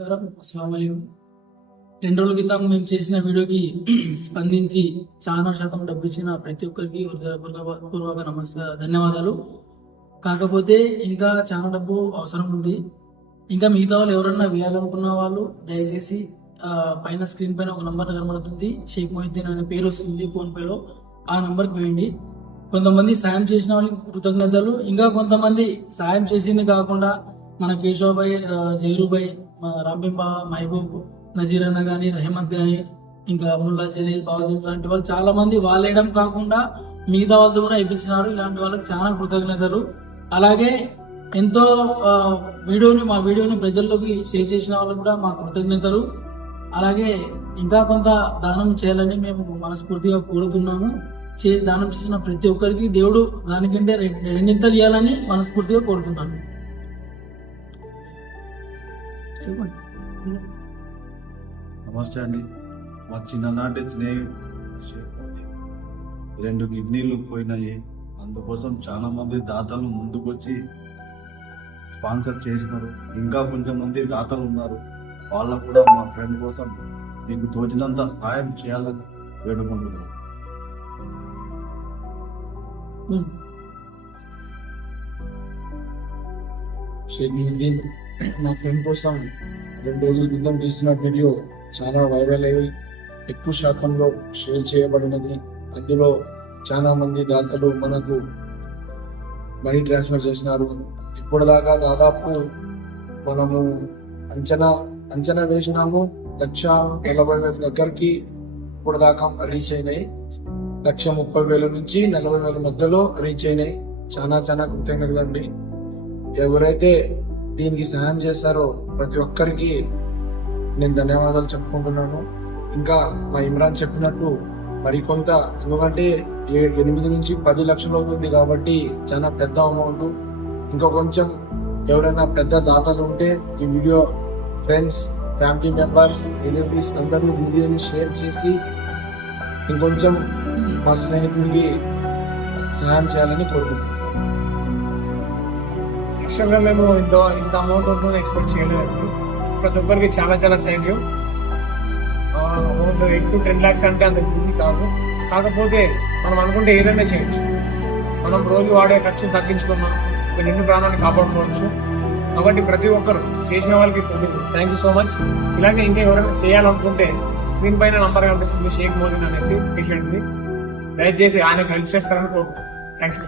అస్సలాము అలైకుం. 2 రోజుల క్రితం మేము చేసిన వీడియోకి స్పందించి చాలా శాతం డబ్బు ఇచ్చిన ప్రతి ఒక్కరికి హృదయపూర్వక ధన్యవాదాలు. కాకపోతే ఇంకా చాలా డబ్బు అవసరం ఉంది. ఇంకా మిగతా వాళ్ళు ఎవరన్నా వేయాలనుకున్న వాళ్ళు దయచేసి పైన స్క్రీన్ పైన ఒక నంబర్ కనబడుతుంది, షేక్ మొహిద్దీన్ అనే పేరు వస్తుంది ఫోన్పేలో. ఆ నంబర్కి వేయండి. కొంతమంది సాయం చేసిన వాళ్ళకి కృతజ్ఞతలు. ఇంకా కొంతమంది సాయం చేసింది కాకుండా మన కేశవ్ భాయ్, జైరు భాయ్, రాంబింబా, మహబూబ్, నజీర్ అన్న కానీ, రెహమత్ కానీ, ఇంకా ముల్లా జలీల్, బావదీప్ లాంటి వాళ్ళు చాలా మంది వాళ్ళు వేయడం కాకుండా మిగతా వాళ్ళు కూడా ఇప్పించినారు. ఇలాంటి వాళ్ళకి చాలా కృతజ్ఞతలు. అలాగే ఎంతో మా వీడియోని ప్రజల్లోకి షేర్ చేసిన వాళ్ళకి కూడా మా కృతజ్ఞతలు. అలాగే ఇంకా కొంత దానం చేయాలని మేము మనస్ఫూర్తిగా కోరుతున్నాము. దానం చేసిన ప్రతి ఒక్కరికి దేవుడు దానికంటే రెండింతలు ఇవ్వాలని మనస్ఫూర్తిగా కోరుతున్నాను. చెప్పండి. నమస్తే అండి. మా చిన్ననాటి స్నేహితుడు 2 కిడ్నీలు పోయినాయి. అందుకోసం చాలా మంది దాతలు ముందుకొచ్చి స్పాన్సర్ చేసినారు. ఇంకా కొంచెం మంది దాతలు ఉన్నారు. వాళ్ళకు కూడా మా ఫ్రెండ్ కోసం మీకు తోచినంత సహాయం చేయాలని వేడుకుంటున్నాను. షేక్ మొహిద్దీన్ నా ఫ్రెండ్ కోసం 2 రోజుల క్రితం తీసిన వీడియో చాలా వైరల్ అయ్యి ఎక్కువ శాతంలో షేర్ చేయబడినది. అందులో చాలా మంది దాతలు మనకు మనీ ట్రాన్స్ఫర్ చేసినారు. ఇప్పటిదాకా దాదాపు మనము అంచనా వేసినాము 1,40,000 దగ్గరికి ఇప్పటిదాకా రీచ్ అయినాయి. 1,30,000 నుంచి 40,000 మధ్యలో రీచ్ అయినాయి. చాలా కృతజ్ఞతలు అండి. ఎవరైతే దీనికి సహాయం చేశారో ప్రతి ఒక్కరికి నేను ధన్యవాదాలు చెప్పుకుంటున్నాను. ఇంకా మా ఇమ్రాన్ చెప్పినట్టు మరికొంత, ఎందుకంటే 8 నుంచి 10 లక్షలు అవుతుంది కాబట్టి చాలా పెద్ద అమౌంట్. ఇంకా కొంచెం ఎవరైనా పెద్ద దాతలు ఉంటే ఈ video friends, family members, relatives అందరూ వీడియోని షేర్ చేసి ఇంకొంచెం మా స్నేహితుడికి సహాయం చేయాలని కోరుకుంటున్నాను. యాక్చువల్గా మేము ఇంత అమౌంట్ ఉంటుందని ఎక్స్పెక్ట్ చేయలేదు. ప్రతి ఒక్కరికి చాలా thank you. Amount 8 to 10 lakhs అంటే అంత ఈజీ కాదు. కాకపోతే మనం అనుకుంటే ఏదైనా చేయొచ్చు. మనం రోజు వాడే ఖర్చును తగ్గించుకున్నాం, ఒక నిండు ప్రాణాన్ని కాపాడుకోవచ్చు. కాబట్టి ప్రతి ఒక్కరు చేసిన వాళ్ళకి థ్యాంక్ యూ సో మచ్. ఇలాగే ఇంకా ఎవరైనా చేయాలనుకుంటే స్క్రీన్ పైన నంబర్ కనిపిస్తుంది, షేక్ మొహిద్దీన్ అనేసి పేషెంట్ది. దయచేసి ఆయనకు హెల్ప్ చేస్తారని కోరుకుంటున్నాను. Thank you.